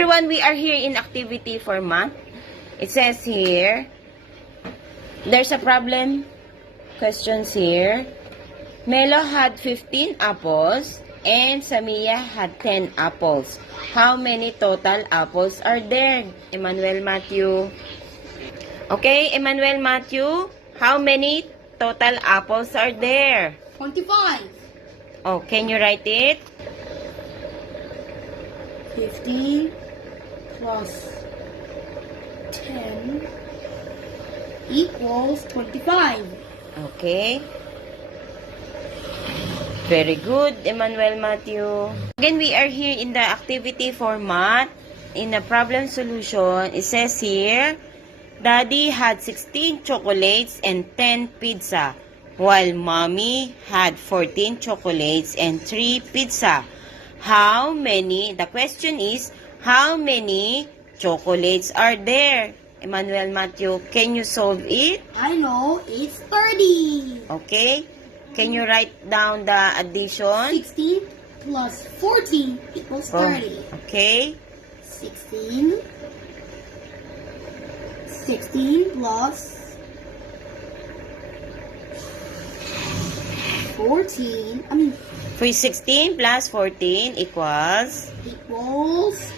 Everyone, we are here in activity for math. It says here, there's a problem. Questions here. Melo had 15 apples and Samia had 10 apples. How many total apples are there? Emmanuel Matthew. Okay, Emmanuel Matthew, how many total apples are there? 25. Oh, can you write it? 15 plus 10 equals 25. Okay. Very good, Emmanuel Matthew. Again, we are here in the activity for math. In the problem solution, it says here, Daddy had 16 chocolates and 10 pizza, while Mommy had 14 chocolates and 3 pizza. How many, the question is, how many chocolates are there? Emmanuel Matthew, can you solve it? I know, it's 30. Okay. Can you write down the addition? 16 plus 14 equals 30. Okay. 16 plus 14, 16 plus 14 equals equals